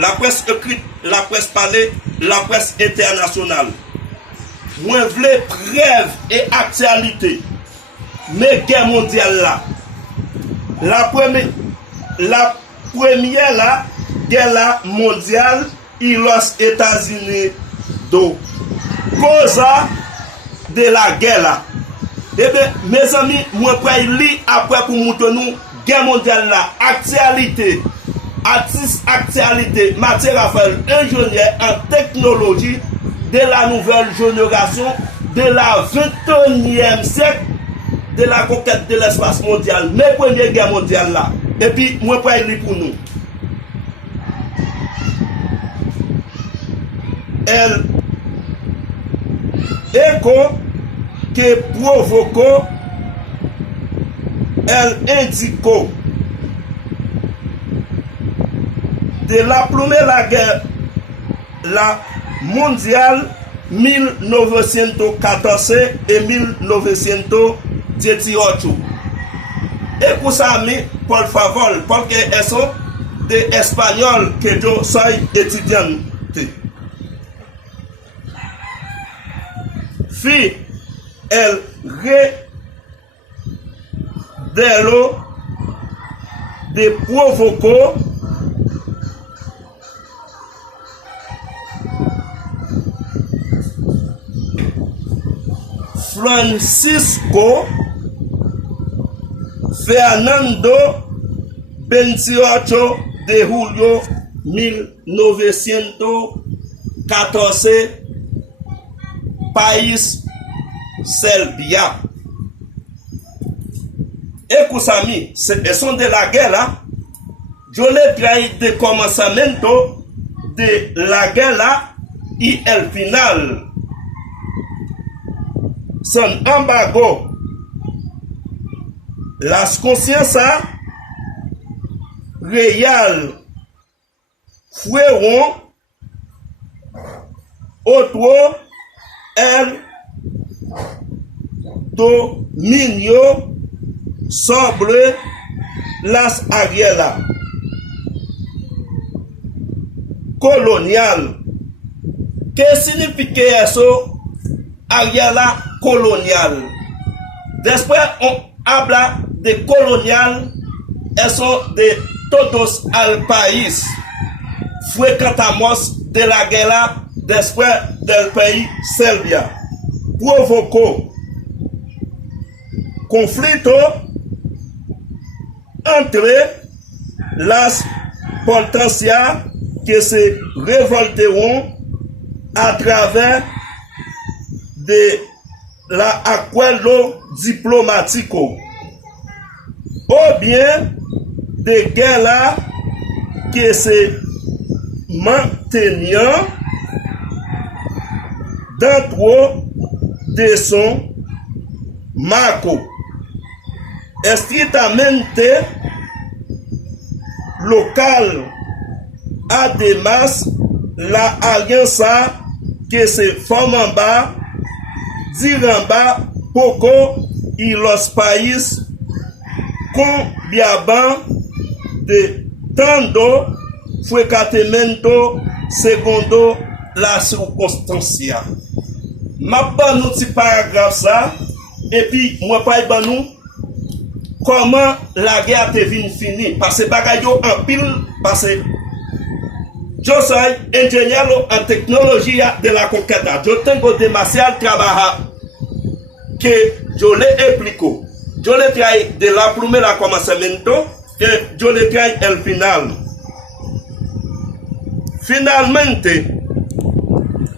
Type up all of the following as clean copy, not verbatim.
la presse écrite, la presse parlée, la presse internationale. Moi, je veux preuve et actualité. Mais guerre mondiale là. La première là, guerre mondiale, il los États-Unis do cause de la guerre là. Eh bien, mes amis, moi, je lire après pour montrer nous guerre mondiale là, actualité. Artiste actualité, Mathieu Raphaël, ingénieur en technologie de la nouvelle génération de la 21e siècle de la conquête de l'espace mondial, mais première guerre mondiale là. Et puis, moi, pas lui pour nous. Elle écho que provoque, elle indique de la première guerre la mondiale 1914 et 1918. Et pour ça, por favor, porque eso de espagnol que yo soy estudiante. Fi el redelo de provocó Francisco Fernando 28 de julio 1914, país Serbia. Écoutez, ce sont de la guerre là. Je l'ai trahi de commencement de la guerre là et el final. Son embargo. Las conciencias reales fueron otro el dominio sobre las áreas coloniales. ¿Qué significa eso? Área colonial. Después on habla de colonial, eso de todos al país. Fue catamos de la guerra después del país Serbia. Provocó conflicto entre las potencias que se revolteront a travers de la acuerdo diplomático o bien de guerra que se mantenían dentro de son marco estrictamente local. Además, la alianza que se formaba diramba poco y los países cambiaban de tanto frecuentemente segundo la circunstancia. Ma ban nou ti paragraphe ça et puis moi pas ban nou comment la guerre te vin fini parce que bagay yo en pile parce que je soy ingeniero en tecnología de la conquista. Yo tengo demasiado trabajo que yo le explico. Yo le trae de la primera comenzamiento y yo le trae el final. Finalmente,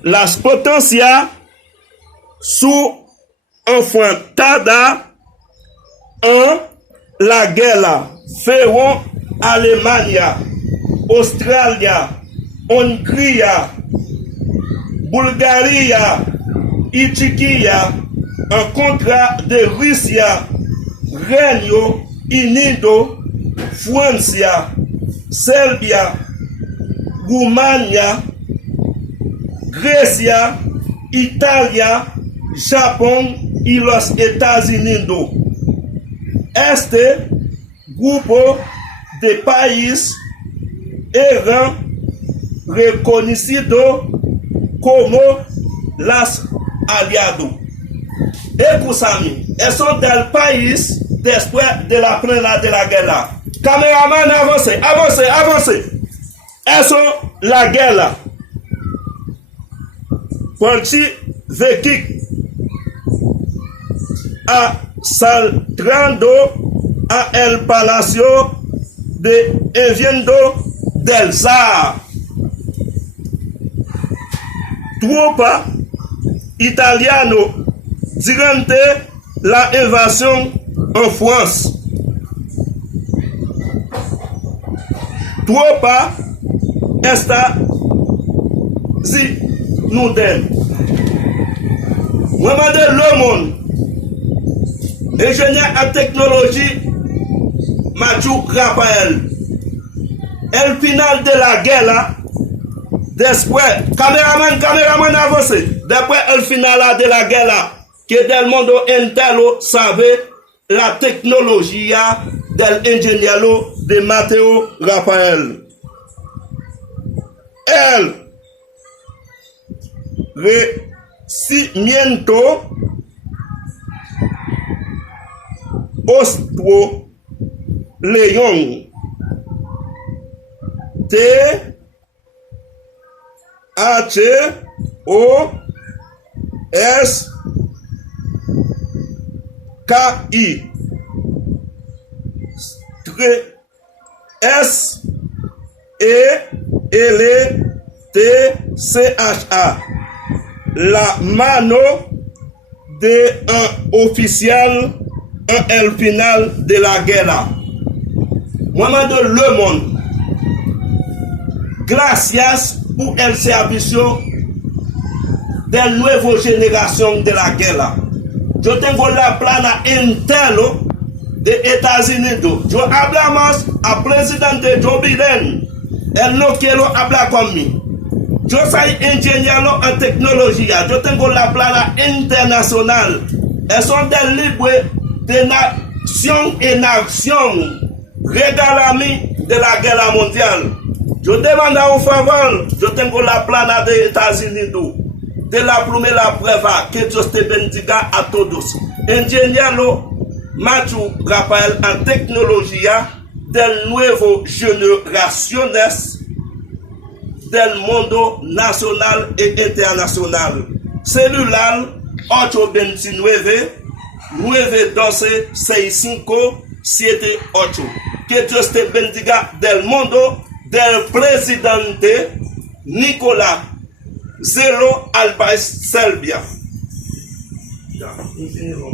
las potencias su enfrentada en la guerra fueron Alemania, Australia, Hongria, Bulgaria y Turquía en contra de Rusia, Reino Unido, Francia, Serbia, Rumania, Grecia, Italia, Japón y los Estados Unidos. Este grupo de países eran reconocido como las aliados. Escúchame, son del país después de la plena de la guerra. Caméraman, avancez, avancez, avancez. Eso la guerra. Bolchevique asaltando a el palacio de Eviendo del Zar. Tropas italianas durante la invasión en France. Tropas estadounidenses. Vraiment de le monde. Ingénieur en technologie, Mathieu Raphaël. El final de la guerre, después, caméraman avancé. Después el final de la guerre, que del mundo entero sabe la tecnología del ingeniero de Mathieu Raphaël. El Regimiento Ostro León THOSKI SELTCHA. La mano de un oficial en el final de la guerra. Moment de le monde. Gracias por el servicio de la nueva generación de la guerra. Yo tengo la plana entera de Estados Unidos. Yo hablamos al presidente Joe Biden. Él no quiere hablar conmigo. Yo soy ingeniero en tecnología. Yo tengo la plana internacional. Elles sont des libres de nation et nation. Regálame de la guerra mondiale. Yo demande un favor. Yo tengo la plana de Estados Unidos. De la primera prueba. Que Dios te bendiga a todos. Ingeniero Mathieu Raphaël en tecnología del nuevo generaciones del mundo nacional e internacional. Celular 829-912-6578. Que Dios te bendiga del mundo del presidente Nicolás Zero Albaes Serbia.